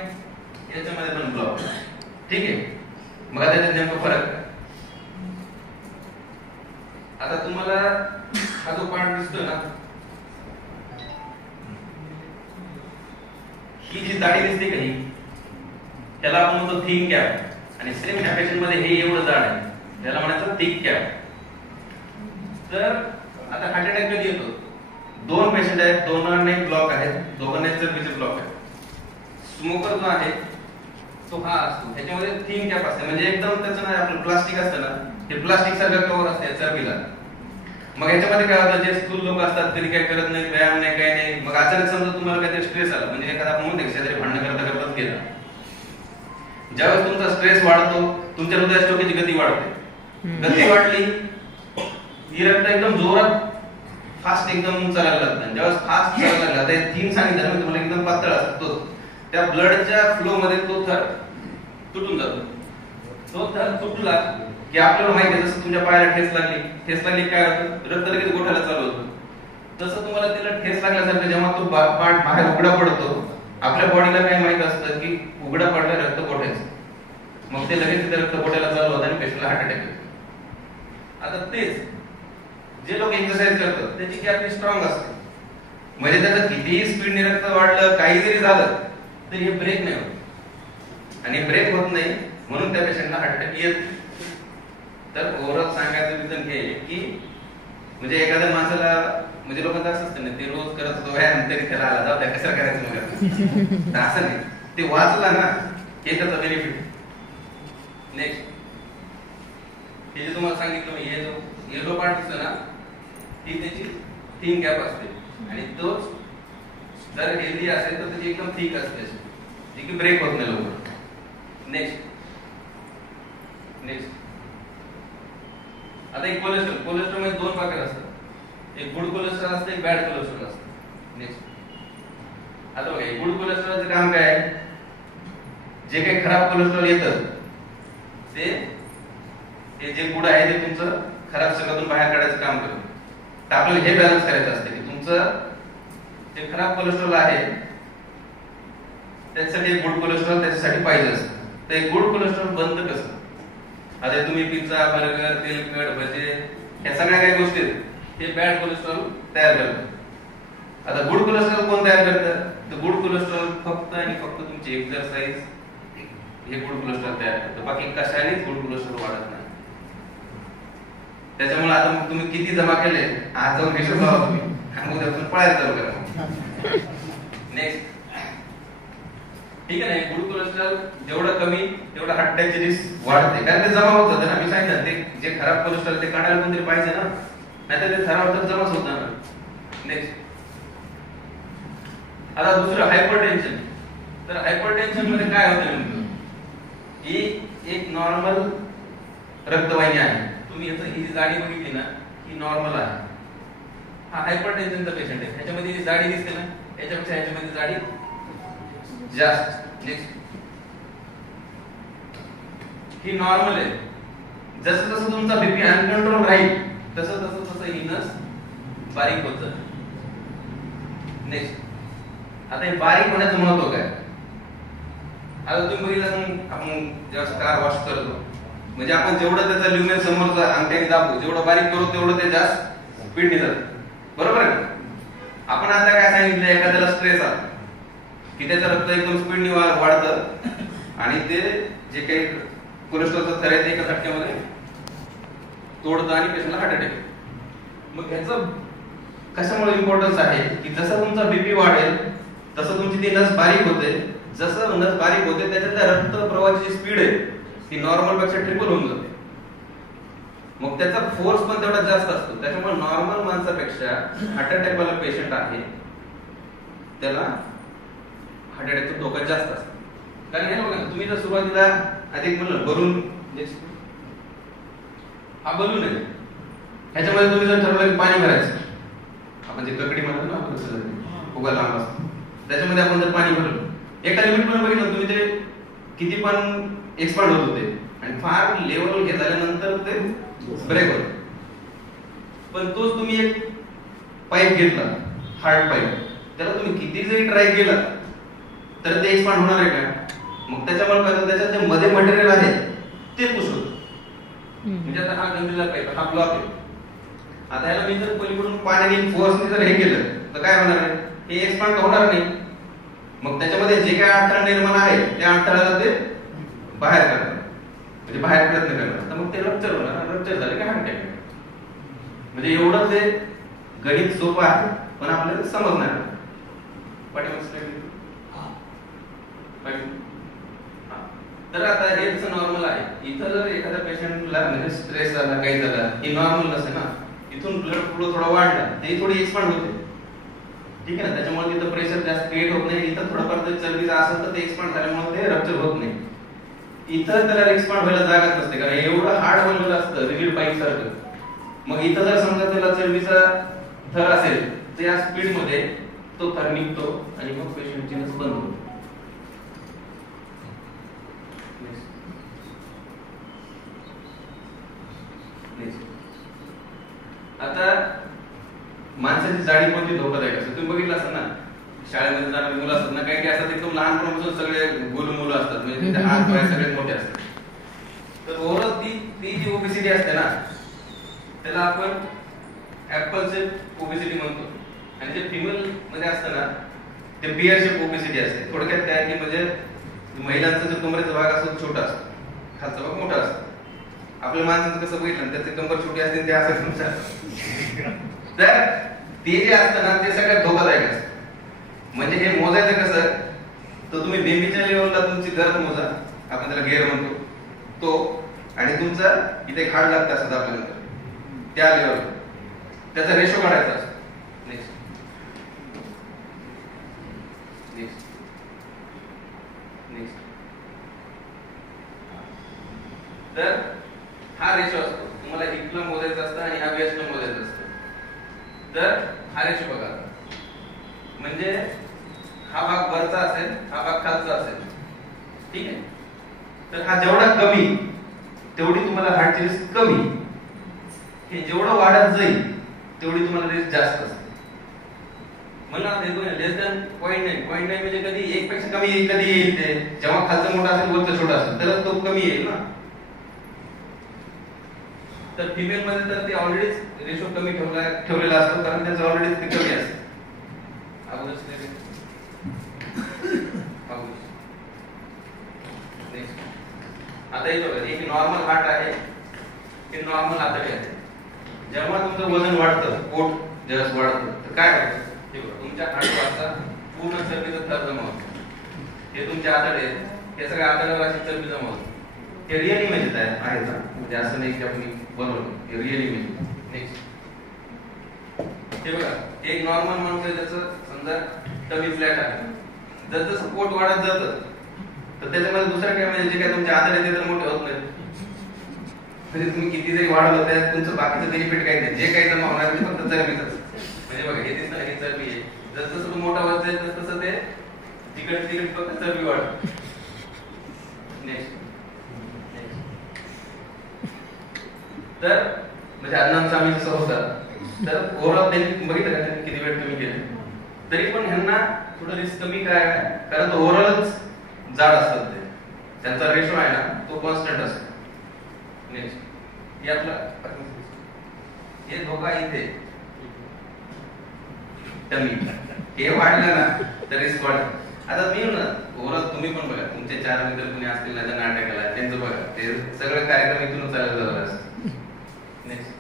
याच्यामध्ये पण ब्लॉक आहे. ठीक आहे, मग त्याच्यात नेमका फरक काय? आता तुम्हाला हा जो पार्ट दिसतोय ना, ही जी दाढी दिसते का, ही त्याला आपण म्हणतो थिन कॅप. आणि सेम ह्या पेशंट मध्ये हे एवढं जाड आहे, त्याला म्हणायचं थिक कॅप. तर आता हार्ट अटॅक कधी येतो? 2 पेशंट आहेत, दोघांना ब्लॉक आहेत, दोघांना चरबीचे ब्लॉक आहेत. स्मोकर जो आहे तो हा असतो, त्याच्यामध्ये थिन कॅप असते, म्हणजे एकदम त्याचं ना आपलं प्लास्टिक असतं ना, हे प्लास्टिक सारखं कव्हर असते चरबीला. मग याच्यामध्ये काय होतं, जे स्थूल लोक असतात कधी काय करत नाही, व्यायाम नाही, काही नाही. मग अचानक समजा तुम्हाला काहीतरी स्ट्रेस आला, म्हणजे एखादा आपण म्हणतो शेजारी भांडण करता करताच गेला, ज्यावेळेस तुमचा स्ट्रेस वाढतो, तुमच्या हृदयाची गती वाढते. गती वाढली ही रक्त एकदम जोरात फास्ट एकदम चालायला लागतं. ज्यावेळेस फास्ट चालायला लागला, ते थीम सांगितलं ना तुम्हाला, एकदम पातळ असतो, त्या ब्लडच्या फ्लो मध्ये तो थर तुटून जातो. तो थर तुटला की आपल्याला माहिती आहे, जसं तुमच्या पायाला ठेस लागली काय होतं, रक्त लगेच गोठ्याला चालू होतं. तसं तुम्हाला तिला ठेस लागल्यासारखं जेव्हा तो पार्ट बाहेर उघडा पडतो, आपल्या बॉडीला काय माहित असतं की उघडा पडला रक्त गोठ्याचं, मग ते लगेच तिथे रक्त गोठ्याला चालू होतं आणि पेशंटला हार्ट अटॅक येतो. आता तेच जे लोक एक्सरसाइज करतात त्याची कॅपॅसिटी स्ट्रॉंग असते, म्हणजे त्याचं कितीही स्पीडने रक्त वाढलं, काही जरी झालं तरी हे ब्रेक नाही होत. आणि ब्रेक होत नाही म्हणून त्या पेशंटला हार्ट अटॅक येत. तर ओव्हरऑल सांगायचं रिझन हे की म्हणजे एखाद्या माणसाला, म्हणजे लोकांचं असं असतं ना, ते रोज करत असतो व्यायाम तरी त्याला आला, जाऊ द्या कशाला करायचं मग. असं नाही, ते वाचला ना हे त्याचा बेनिफिट. नेक्स्ट हे जे तुम्हाला सांगितलं, हे जो येलो पार्ट दिसतो ना, ही त्याची थिन गॅप असते. आणि तोच जर हेल्दी असेल तर त्याची एकदम थिक असते, जी की ब्रेक होत नाही लवकर. नेक्स्ट आता एक कोलेस्ट्रॉल मध्ये 2 प्रकार असतात, एक गुड कोलेस्ट्रॉल असतं, एक बॅड कोलेस्ट्रॉल असतं. नेक्स्ट आता बघा, गुड कोलेस्ट्रॉलचं काम काय आहे, जे काही खराब कोलेस्ट्रॉल येतं ते जे गुड आहे ते तुमचं खराब सगळ्यातून बाहेर काढायचं काम करतं. तर आपल्याला हे बॅलन्स करायचं असतं की तुमचं जे खराब कोलेस्ट्रॉल आहे त्याच्यासाठी गुड कोलेस्ट्रॉल त्याच्यासाठी पाहिजे असतं. तर गुड कोलेस्ट्रॉल बनतं कसं? आता तुम्ही पिझ्झा, बर्गर, तेलकट, भजे या सगळ्या काही गोष्टी हे बॅड कोलेस्ट्रॉल तयार करतात. आता गुड कोलेस्ट्रॉल कोण तयार करतं? तर गुड कोलेस्ट्रॉल फक्त आणि फक्त तुमची एक्सरसाइज हे गुड कोलेस्ट्रॉल तयार करतं, बाकी कशानेच गुड कोलेस्ट्रॉल वाढत नाही. त्याच्यामुळे आता मग तुम्ही किती जमा केले, आज जाऊन हिशोब लावा तुम्ही, आणि उद्यापासून पळायला चालू करा. नेक्स्ट ठीक आहे ना, गुड कोलेस्ट्रॉल जेवढं कमी तेवढं हार्ट अटॅकची रिस्क वाढते, कारण ते जमा होत जातं ना. मी सांगितलं ते जे खराब कोलेस्ट्रॉल ते काढायला कोणतरी पाहिजे ना, नाहीतर ते ठराव तर जमाच होत जाणार. नेक्स्ट, आता दुसरं हायपरटेन्शन. तर हायपरटेन्शन मध्ये काय होतं नेमकं, ही एक नॉर्मल रक्तवाहिनी आहे. तुम्ही ही जाडी बघितली ना, ही नॉर्मल आहे. हा हायपरटेन्शनचा पेशंट आहे. ह्याच्यामध्ये जी जाडी दिसते ना, याच्यापेक्षा ह्याच्यामध्ये जाडी जास्त. नेक्स्ट, ही नॉर्मल आहे. जसं जसं तुमचा बीपी अनकंट्रोल राहील तसं तसं तसं ही नस बारीक होत जाते. नेक्स्ट, आता हे बारीक होण्याचं महत्व काय. आता तुम्ही बघितलं, आपण जेव्हा कार वॉश करतो, म्हणजे आपण जेवढं त्याचा ल्युमेन समोरचा अंगठ्याने दाबू, जेवढं बारीक करू तेवढं ते जास्त स्पीडने जातं. बरोबर आहे. आपण आता काय सांगितलं, एखाद्याला स्ट्रेस आला की त्याचं रक्त एकदम स्पीडने वाढतं आणि ते जे काही कोलेस्ट्रॉलचं थर आहे ते एका झटक्यामध्ये तोडतं आणि पेशंटला हार्ट अटॅक. मग ह्याचं कशामुळे इम्पॉर्टन्स आहे की जसं तुमचा बीपी वाढेल तसं तुमची ती नस बारीक होते. जसं नस बारीक होते त्याच्यात रक्त प्रवाहाची जी स्पीड आहे ती नॉर्मल पेक्षा ट्रिपल होऊन जाते. मग त्याचा फोर्स पण तेवढा जास्त असतो. त्याच्यामुळे नॉर्मल माणसापेक्षा हार्ट अटॅक वाला पेशंट आहे त्याला हार्ट अटॅकचा धोका जास्त असतो. कारण हे बघा, तुम्ही जर सुरुवातीला अधिक म्हणलं बलून, हा बलून आहे, ह्याच्यामध्ये तुम्ही जर ठरवलं की पाणी भरायचं, आपण जे ककडी म्हणतो ना आपण उगा लांब असतो, त्याच्यामध्ये आपण जर पाणी भरलं एका लिमिट मध्ये बघितलं तुम्ही ते किती पण एक्सपांड होत होते आणि फार लेवल हे झाल्यानंतर ते ब्रेक होत. पण तोच तुम्ही एक पाईप घेतला, हार्ड पाईप, त्याला तुम्ही किती जरी ट्राय केला तर ते एक्सपांड होणार आहे का. मग त्याच्यामुळे काय, त्याच्यात जे मध्ये मटेरियल आहे ते पुश होतं. म्हणजे आता हा गंजलेला पाईप, हा ब्लॉक आहे. आता याला मी जर पलीकडून पाण्याने फोर्सने जर हे केलं तर काय होणार आहे, हे एक्सपांड होणार नाही. मग त्याच्यामध्ये जे काही अडथळा निर्माण आहे त्या अडथळ्याला ते बाहेर करणार, म्हणजे बाहेर प्रयत्न करणार. तर मग ते रप्चर होणार. रप्चर झालं की हार्ट अटॅक. म्हणजे एवढं ते गणित सोपं आहे पण आपल्याला समजणार नाही. तर आता हेच नॉर्मल आहे. इथं जर एखाद्या पेशंटला म्हणजे स्ट्रेस आला, काही झाला, हे नॉर्मल नसते ना. इथून ब्लड फ्लो थोडा वाढला ते थोडी एक्सपांड होते, ठीक आहे ना. त्याच्यामुळे तिथं प्रेशर जास्त क्रिएट होत नाही. इथं थोडंफार जर चरबीचं असेल तर ते एक्सपांड झाल्यामुळे ते रप्चर होत नाही. इथं त्याला एक्सपांड व्हायला जागाच नसते कारण एवढं हार्ड बनलेलं असतं रिजिड पाईप सारखं. मग इथं जर समजा त्याला चरबीचा थर असेल तर या स्पीड मध्ये तो थर निघतो आणि मग पेशंटची नस बंद होते. आता माणसाची जाडी कोणती धोकादायक असते तुम्ही बघितलं असाल ना. शाळेमध्ये जाणारी मुलं असतात ना, काही काही असतात एकदम लहानपणापासून सगळे गोलू मुलं असतात, म्हणजे त्यांचे हात पाय सगळे मोठे असतात. तर ओव्हरऑल ती जी ओबेसिटी असते ना त्याला आपण ऍपल शेप ओबेसिटी म्हणतो. आणि जे फिमेल मध्ये असतं ना ते बियर शेप ओबेसिटी असते. थोडक्यात काय की म्हणजे महिलांचा जो कमरेचा भाग असतो छोटा असतो, खालचा भाग मोठा असतो. आपल्या माणसाचं कसं बघितलं त्याचे कंबर छोटी असते ते असं तुमच्या तर ते जे असतं ना ते सगळ्यात धोकादायक असतं. म्हणजे हे मोजायचं कसं, तर तुम्ही बेंबीच्या लेवलला तुमची गरज मोजा, आपण त्याला गेअर म्हणतो तो, आणि तुमचा इथे खाड लागतं असं दाबल्यानंतर त्या लेवल त्याचा रेशो काढायचा असतो. नेक्स्ट नेक्स्ट नेक्स्ट तर हा रेशो असतो. तुम्हाला हिपला मोजायचं असतं आणि हा वेस्टला मोजायचं असतं. तर हा रेशो बघा, म्हणजे हा भाग वरचा असेल, हा भाग खालचा असेल, ठीक आहे. तर हा जेवढा कमी तेवढी तुम्हाला हार्टची रिस्क कमी, हे जेवढं वाढत जाईल तेवढी तुम्हाला रिस्क जास्त असते. मला लेस दॅन 0.9 म्हणजे कधी 1 पेक्षा कमी येईल, कधी येईल ते जेव्हा खालचा मोठा असेल वरचा छोटा असेल तर तो कमी येईल ना. तर फिमेल मध्ये तर ते ऑलरेडी रेशो कमी ठेवलेला असतो कारण त्याचं ऑलरेडी ते कमी असतं. आता एक नॉर्मल हार्ट आहे, हे नॉर्मल आतडे आहे. जेव्हा तुमचं वजन वाढतं, पोट जेव्हा वाढतं तर काय होतं, तुमच्या हार्टवरचा पूर्ण चरबीचा थर जमा होतो. हे तुमच्या आतडे, हे सगळ्या आतड्यावर अशी चरबी जमा होते. हे रिअल इमेज आहे ना, म्हणजे असं नाही की आपण बनवलं, हे रिअल इमेज. नेक्स्ट हे बघा, एक नॉर्मल माणूस आहे त्याचं समजा टमी फ्लॅट आहे, जर जसं पोट वाढत जातं तर त्याच्यामध्ये दुसरं काय म्हणजे जे काय तुमचे आधार आहे ते तर मोठे होत नाही. म्हणजे तुम्ही किती जरी वाढवलं त्यात तुमचं बाकीचं बेनिफिट काही नाही, जे काही जमा होणार ते फक्त चरबीच. म्हणजे बघा हे दिसतं हे चरबी आहे, जसं जसं मोठा होत जाईल तसं तसं ते तिकडे तिकडे फक्त चरबी वाढत. नेक्स्ट तर म्हणजे अन्नाचा आम्ही जसं होता तर ओव्हरऑल त्यांनी बघितलं का किती वेळ तुम्ही केले, तरी पण ह्यांना थोडं रिस्क कमी काय आहे, कारण तो ओव्हरऑलच जाड असतात ते, त्यांचा रेशो आहे ना तो कॉन्स्टंट असतो. नेक्स्ट हे आपला हे धोका इथे टमी हे वाढलं ना तर रिस्क वाढत. आता मी ना ओव्हरऑल तुम्ही पण बघा, तुमचे 4 मित्र कोणी असतील ना ज्यांना अटॅक आला त्यांचं बघा, ते सगळे कार्यक्रम इथून चालू झाला असतो. नेक्स्ट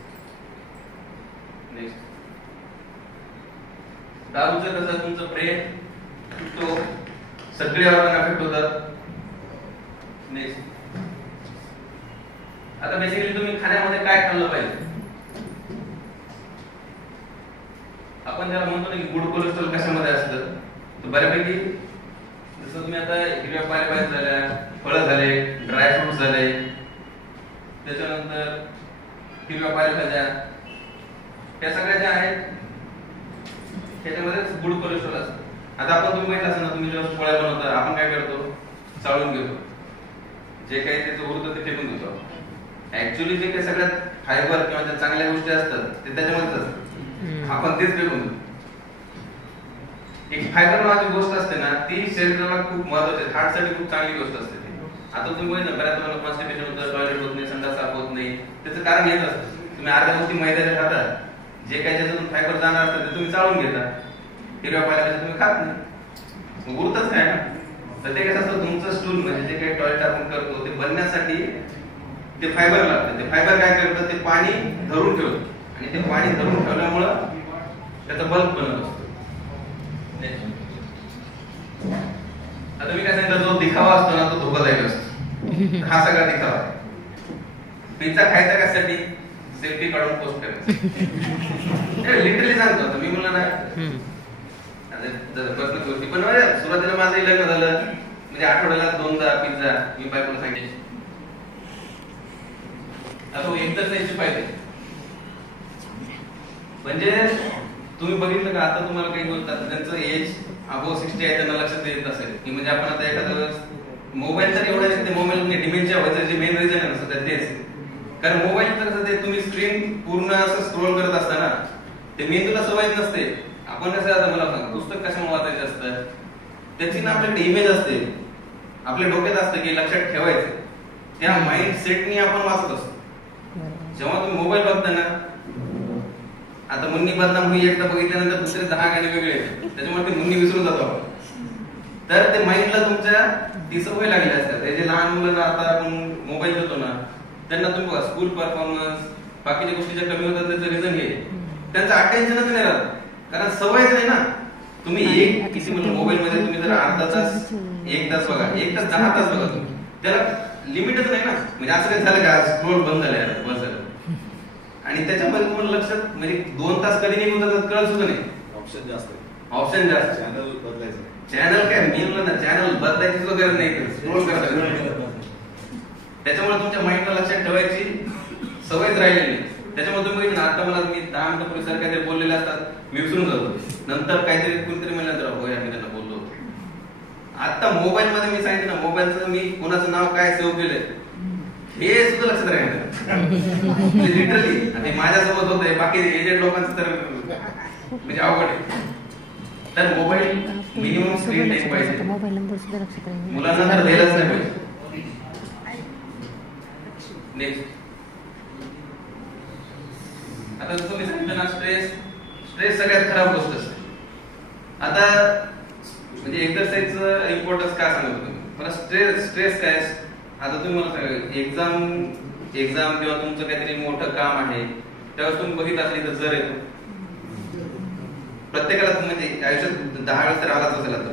दारूचं कसं तुमचं ब्रेन तो सगळे ऑर्गन अफेक्ट होतात. नेक्स्ट आता बेसिकली तुम्ही खाण्यामध्ये काय खाल्लं पाहिजे, आपण ज्याला म्हणतो ना की गुड कोलेस्ट्रॉल कशामध्ये असतं, तर बऱ्यापैकी जसं तुम्ही आता हिरव्या पालेभाज्या झाल्या, फळं झाले, ड्राय फ्रुट्स झाले, त्याच्यानंतर हिरव्या पालेभाज्या, त्या सगळ्या ज्या आहेत त्याच्यामध्ये गुड कोलेस्ट्रॉल असतं. आता आपण तुम्ही माहित असेल ना, तुम्ही जेव्हा पोळ्या बनवता आपण काय करतो, चाळून घेतो, जे काही त्याचं उरतं ते फेकून देतो. ऍक्च्युअली जे काही सगळ्यात फायबर किंवा ज्या चांगल्या गोष्टी असतात ते त्याच्यामध्येच असतात, आपण तेच फेकून देतो. एक फायबर नावाची गोष्ट असते ना ती शरीराला खूप महत्वाची आहे, हार्टसाठी खूप चांगली गोष्ट असते ती. आता तुम्ही बघितलं बऱ्याच वेळेला कॉन्स्टिपेशन होतं, टॉयलेट होत नाही, संडास साफ होत नाही, त्याचं कारण हेच असतं. तुम्ही अर्ध्या गोष्टी मैद्याच्या खातात, जे काही त्याच्यातून फायबर जाणार असतं ते तुम्ही चाळून घेता, हिरव्या पालेभाज्या तुम्ही खात नाही, मग उरतच काय ना. तर ते कसं असतं, तुमचं स्टूल म्हणजे जे काही टॉयलेट आपण करतो ते बनण्यासाठी ते फायबर लागतं. ते फायबर काय करतं, ते पाणी धरून ठेवतं आणि ते पाणी धरून ठेवल्यामुळं त्याचा बल्ब बनत असतो. आता मी काय सांगितलं, जो दिखावा असतो ना तो धोकादायक असतो. हा सगळा दिखावा आहे. पिझ्झा खायचा कशासाठी, सेल्फी काढून पोस्ट करायचं. लिटरली सांगतो, आता मी म्हणलं ना पर्सनल गोष्टी, पण सुरुवातीला माझं लग्न झालं म्हणजे आठवड्याला 2दा पिझ्झा मी बायकोला सांगितले. आता एक्सरसाइजचे फायदे म्हणजे तुम्ही बघितलं का, आता तुम्हाला काही बोलतात त्यांचं एज अबोव 60 आहे त्यांना लक्षात येत असेल की म्हणजे आपण आता एखाद्या वेळेस मोबाईल तर एवढा आहे, ते मोबाईल डिमेन्शिया व्हायचं जे मेन रिझन आहे ना सध्या तेच. कारण मोबाईल तर कसं ते तुम्ही स्क्रीन पूर्ण असं स्क्रोल करत असताना ते मेंदूला सवय नसते. आपण कसं आता मला सांग पुस्तक कशामुळे वाचायचं असतं, त्याची ना आपल्याकडे इमेज असते, आपल्या डोक्यात असतं की लक्षात ठेवायचं, त्या माइंड सेटनी आपण वाचत असतो. जेव्हा तुम्ही मोबाईल बघता ना, आता मुन्नी बदनाम हुई एकदा बघितल्यानंतर दुसरे 10 गाणे वेगळे येतात, त्याच्यामुळे ते मुन्नी विसरून जातो आपण. तर ते माइंडला तुमच्या ती सवय लागली असतात. ते जे लहान मुलांना आता आपण मोबाईल देतो ना, त्यांना तुम्ही बघा स्कूल परफॉर्मन्स बाकीच्या गोष्टीच्या कमी होतात, त्याचं रिझन हे त्यांचं अटेन्शनच नाही राहत, कारण सवयच नाही ना. तुम्ही एक किती म्हणून मोबाईल मध्ये तुम्ही जर अर्धा तास 1 तास बघा, 1 तास 10 तास बघा, तुम्ही त्याला लिमिटच नाही ना. म्हणजे असं काही झालं का स्क्रोल बंद झालं बस झालं, आणि त्याच्यामध्ये तुम्हाला लक्षात म्हणजे 2 तास कधी निघून जातात कळत सुद्धा नाही. ऑप्शन जास्त, चॅनल बदलायचं. चॅनल काय मी म्हणलं ना, चॅनल बदलायची सुद्धा गरज नाही, स्क्रोल करता. त्याच्यामुळे तुमच्या माइंडला लक्षात ठेवायची सवयच राहिलेली नाही. त्याच्यामुळे तुम्ही बघितलं आता मला मी 10 मिनिटं पूर्वी सर काहीतरी बोललेले असतात, मी विसरून जातो. नंतर काहीतरी कुणीतरी म्हणल्यानंतर हो यार मी त्यांना बोललो. आता मोबाईल मध्ये मी सांगितलं ना, मोबाईलचं मी कोणाचं नाव काय सेव्ह केलंय हे सुद्धा लक्षात राहिलं लिटरली. आणि माझ्यासोबत होतंय, बाकी एजेड लोकांचं तर म्हणजे अवघड आहे. तर मोबाईल मिनिमम स्क्रीन टाइम पाहिजे, मुलांना तर द्यायलाच नाही पाहिजे. नेक्स्ट आता जसं मी सांगितलं ना, स्ट्रेस सगळ्यात खराब गोष्ट असते. आता म्हणजे एक्सरसाइजचं इम्पॉर्टन्स काय सांगतो तुम्ही मला, स्ट्रेस काय. आता तुम्ही मला सांगा एक्झाम किंवा तुमचं काहीतरी मोठं काम आहे त्यावेळेस तुम्ही बघितलं असेल तर जर येतो प्रत्येकाला, म्हणजे आयुष्यात 10 वेळेस तर आलाच असेल. आता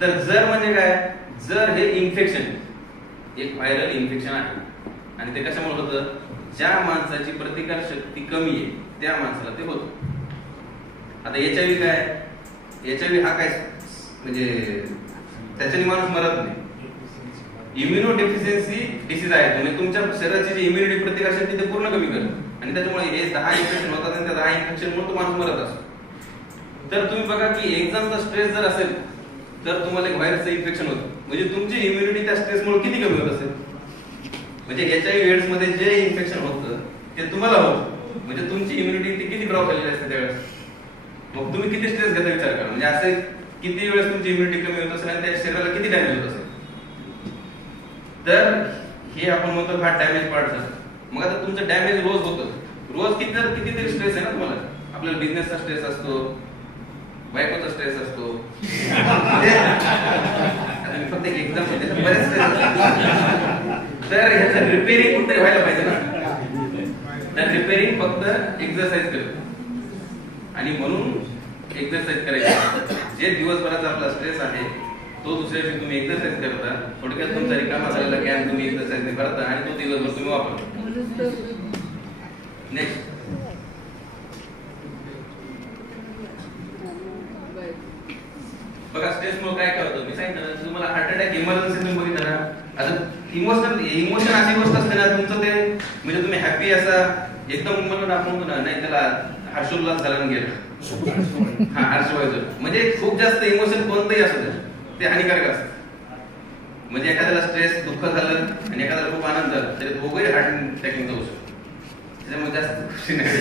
तर जर म्हणजे काय, जर हे इन्फेक्शन एक व्हायरल इन्फेक्शन आहे आणि ते कशामुळे होतं, ज्या माणसाची प्रतिकार शक्ती कमी आहे त्या माणसाला ते होतं. आता HIV काय, HIV हा काय म्हणजे त्याच्याने माणूस मरत नाही. इम्युनो डेफिशियन्सी डिसीज आहे, म्हणजे तुमच्या शरीराची जी इम्युनिटी प्रतिकारशक्ती ते पूर्ण कमी करत आणि त्याच्यामुळे हे 10 इन्फेक्शन होतात आणि त्या 10 इन्फेक्शनमुळे तो माणूस मरत असतो. तर तुम्ही बघा की एक्झामचा स्ट्रेस जर असेल तर तुम्हाला एक व्हायरसचं इन्फेक्शन होतं, म्हणजे तुमची इम्युनिटी त्या स्ट्रेसमुळे किती कमी होत असेल. म्हणजे HIV एड्स मध्ये जे इन्फेक्शन होतं ते तुम्हाला होतं, म्हणजे तुमची इम्युनिटी ती किती ड्रॉप झालेली असते त्यावेळेस. मग तुम्ही किती स्ट्रेस घेता विचार करा, म्हणजे असे किती वेळेस तुमची इम्युनिटी कमी होत असेल आणि त्या शरीराला किती डॅमेज होत असेल. तर हे आपण म्हणतो हा डॅमेज पार्ट झाला. मग आता तुमचं डॅमेज रोज होतं, रोज कितीतरी स्ट्रेस आहे ना तुम्हाला. आपल्याला बिझनेसचा स्ट्रेस असतो, बायकोचा स्ट्रेस असतो, फक्त एक एक्झाम बरेच स्ट्रेस असतात. तर ह्याचं रिपेअरिंग कुठे व्हायला पाहिजे ना. तर रिपेअरिंग फक्त एक्सरसाइज करतो आणि म्हणून एक्सरसाइज करायची. जे दिवसभराचा आपला स्ट्रेस आहे तो दुसऱ्या दिवशी तुम्ही एक्सरसाइज करता, थोडक्यात तुमचा रिकामा झालेला ज्ञान तुम्ही एक्सरसाइज करता आणि तो दिवसभर तुम्ही वापरता. नेक्स्ट बघा स्ट्रेसमुळे काय काय होतं. मी सांगितलं तुम्हाला हार्ट अटॅक इमर्जन्सी तुम्ही बघितलं ना. आता इमोशन अशी गोष्ट असते ना तुमचं ते, म्हणजे तुम्ही हॅपी असा एकदम म्हणून आपण म्हणतो ना, नाही त्याला हर्षोल्लास झाला गेला, हा हर्षवायचं, म्हणजे खूप जास्त इमोशन कोणतंही असू दे ते हानिकारक असतं. म्हणजे एखाद्याला स्ट्रेस दुःख झालं आणि एखाद्याला खूप आनंद झाला तरी दोघंही हार्ट अटॅकिंग जाऊ शकतो. त्याच्यामुळे जास्त खुशी नाही.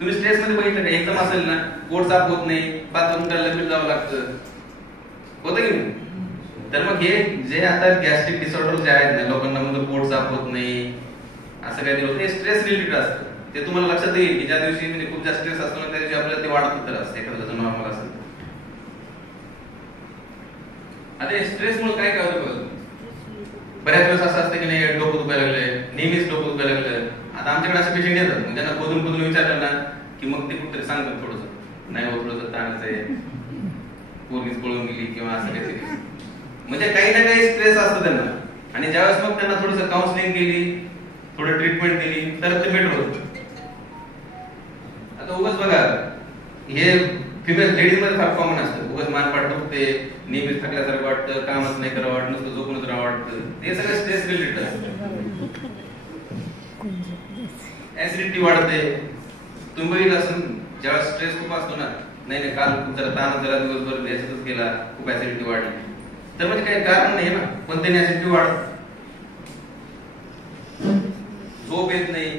तुम्ही स्ट्रेस मध्ये बघितलं का, एकदम असेल ना पोट साफ होत नाही, बाथरूम करायला लगेच जावं लागतं, होतं की नाही. तर मग हे जे आता गॅस्ट्रिक डिसऑर्डर जे आहेत ना, लोकांना म्हणजे पोट साफ होत नाही असं काही होतं, हे स्ट्रेस रिलेटेड असतं. ते तुम्हाला लक्षात येईल की ज्या दिवशी म्हणजे खूप जास्त स्ट्रेस असतो ना त्या दिवशी आपल्याला ते वाढत तर असते एखाद्याचं नॉर्मल असेल. आता स्ट्रेसमुळे काय काय होतं बऱ्याच वेळेस असं असतं की नाही डोकं दुखायला लागलंय, नेहमीच डोकं दुखायला लागलं. आता आमच्याकडे असे पेशंट येतात ज्यांना खोदून विचारलं ना की मग ते कुठतरी सांगतात थोडंसं नाही हो थोडंसं ताणच आहे, पोरगीच पळून गेली किंवा असं काहीतरी, म्हणजे काही ना काही स्ट्रेस असतो त्यांना. आणि ज्यावेळेस मग त्यांना थोडंसं काउन्सिलिंग केली, थोडं ट्रीटमेंट दिली तर ते बेटर होतं. आता उगाच बघा हे फिमेल लेडीज मध्ये फार कॉमन असतं, उगाच मानपाट दुखते, नेहमीच थकल्यासारखं वाटतं, कामच नाही करावं वाटतं, नुसतं झोपूनच राहावं वाटतं, ते सगळं स्ट्रेस रिलेटेड असतं. ऍसिडिटी वाढते. तुम्ही बघितलं असं जेव्हा स्ट्रेस खूप असतो ना, नाही काल जरा ताण जरा दिवसभर याच्यातच गेला, खूप ऍसिडिटी वाढली, तर म्हणजे काही कारण नाही ना, पण त्याने ऍसिडिटी वाढत, झोप येत नाही.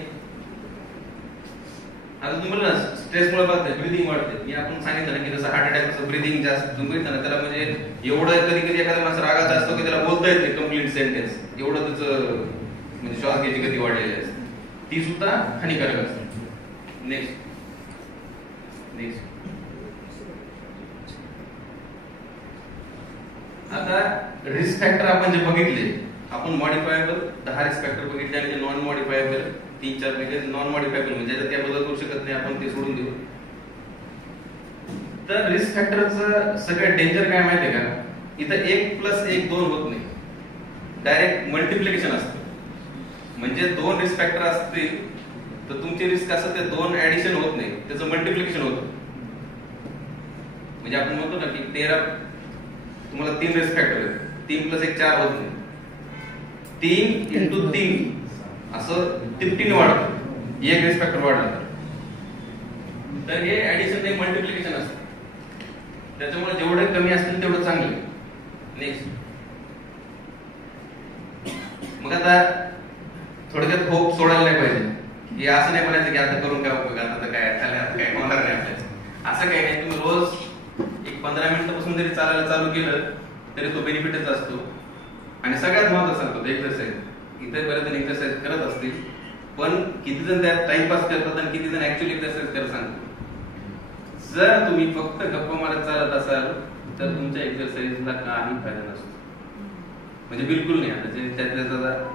आता तुम्हाला स्ट्रेसमुळे बघताय ब्रिदिंग वाढते. मी आपण सांगितलं ना की जसं हार्ट अटॅक असं ब्रिदिंग जास्त तुम्ही बघितलं ना, त्याला म्हणजे एवढं कधी एखादा माणूस रागात असतो की त्याला बोलता येत नाही कम्प्लीट सेंटेन्स, एवढं त्याचं म्हणजे श्वास घ्यायची गती वाढलेली असते, ती सुद्धा हानिकारक असते. नेक्स्ट आता रिस्क फॅक्टर आपण जे बघितले, आपण मॉडिफायबल 10 रिस्क फॅक्टर बघितले आणि जे नॉन मॉडिफायबल 3-4 पैकी नॉन मॉडिफायबल म्हणजे त्यात बदल करू शकत नाही आपण, ते सोडून देऊ. तर रिस्क फॅक्टरचं सगळ्यात डेंजर काय माहितीये का, इथं 1+1 2 होत नाही, डायरेक्ट मल्टिप्लिकेशन असतं. म्हणजे 2 रिस्क फॅक्टर असतील तर तुमची रिस्क असं ते 2 ऍडिशन होत नाही, त्याचं मल्टिप्लिकेशन होतं. म्हणजे आपण म्हणतो ना की 13 तुम्हाला 3 रिस्क फॅक्टर आहेत, 3+1 4 होत नाही, 3 × 3 असं 15 वाढतं, एक रिस्क फॅक्टर वाढला तर हे ऍडिशन हे मल्टिप्लिकेशन असतं. त्याच्यामुळे जेवढे कमी असतील तेवढं चांगलं. नेक्स्ट मग आता थोडक्यात होप सोडायला नाही पाहिजे की असं नाही म्हणायचं की आता करून काय उपयोग, आता काय काय होणार नाही आपल्याला, असं काही नाही. तुम्ही रोज एक 15 मिनिटापासून जरी चालायला चालू केलं तरी तो बेनिफिटच असतो. आणि सगळ्यात महत्त्वाचं सांगतो एक्सरसाइज. इथे बरेच जण एक्सरसाइज करत असतील पण किती जण त्यात टाइमपास करतात आणि किती जण ऍक्च्युअली एक्सरसाइज करत सांगतो. जर तुम्ही फक्त गप्पा मारत चालत असाल तर तुमच्या एक्सरसाइजला काही फायदा नसतो, म्हणजे बिलकुल नाही. आता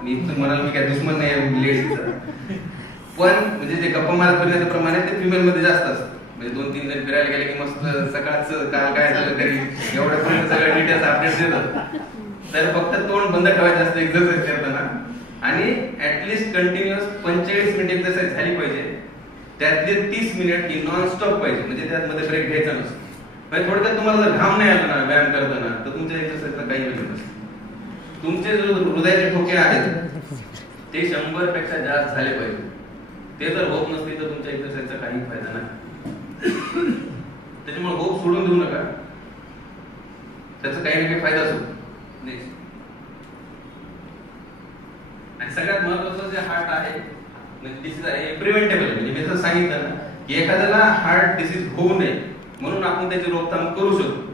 मी म्हणाल मी काय दुश्मन नाही लेडीजचा, पण म्हणजे जे गप्पा मारत फिरण्याचं प्रमाण आहे ते फिमेल मध्ये जास्त असतं. म्हणजे 2-3 जण फिरायला गेले की मस्त सकाळचं काल काय झालं तरी एवढ्यापर्यंत सगळं डिटेल्स अपडेट देतात. तर फक्त तोंड बंद ठेवायचं असतं एक्सरसाइज करताना, आणि ऍटलिस्ट कंटिन्युअस 45 मिनिट एक्सरसाइज झाली पाहिजे. त्यातले 30 मिनिट ही नॉन स्टॉप पाहिजे, म्हणजे त्यामध्ये ब्रेक घ्यायचा नसतो. म्हणजे थोडक्यात तुम्हाला जर घाम नाही आला ना व्यायाम करताना तर तुमच्या एक्सरसाइजला काही वेळ नसतं. तुमचे जो हृदयाचे ठोके आहेत ते 100 पेक्षा जास्त झाले पाहिजे. ते जर होत नसतील तर तुमच्या एक्सरसाइजचा काही फायदा नाही. त्याच्यामुळे होप सोडून देऊ नका, त्याचा काही ना काही फायदाच होतो. नेक्स्ट, आणि सगळ्यात महत्वाचं जे हार्ट आहे म्हणजे डिसीज आहे प्रिव्हेंटेबल. म्हणजे मी जर सांगितलं ना की एखाद्याला हार्ट डिसीज होऊ नये म्हणून आपण त्याची रोकथाम करू शकतो,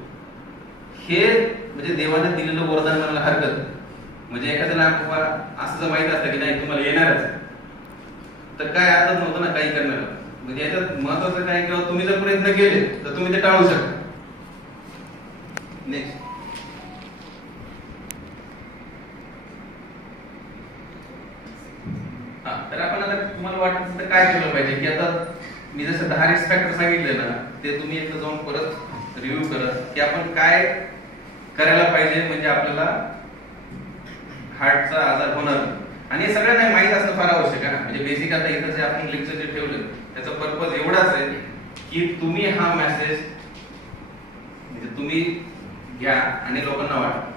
हे म्हणजे देवाने दिलेलं वरदान म्हणायला हरकत. म्हणजे एखाद्याला असं जर माहित असतं की नाही तुम्हाला येणारच तर काय अर्थच नव्हतं ना काही करणार. म्हणजे याच्यात महत्वाचं काय, किंवा तुम्ही जर प्रयत्न केले तर तुम्ही ते टाळू शकता. नेक्स्ट, तर आपण आता तुम्हाला वाटतं तर काय केलं पाहिजे, की आता मी जसं 10 रिस्क फॅक्टर सांगितले ना ते तुम्ही एकदा जाऊन परत रिव्ह्यू करा की आपण काय करायला पाहिजे म्हणजे आपल्याला हार्टचा आजार होणार. आणि हे सगळ्यांना माहित असणं फार आवश्यक आहे. म्हणजे बेसिक आता इथं जे आपण लेक्चर जे ठेवलं त्याचा पर्पज एवढाच आहे की तुम्ही हा मेसेज म्हणजे तुम्ही घ्या आणि लोकांना वाटा.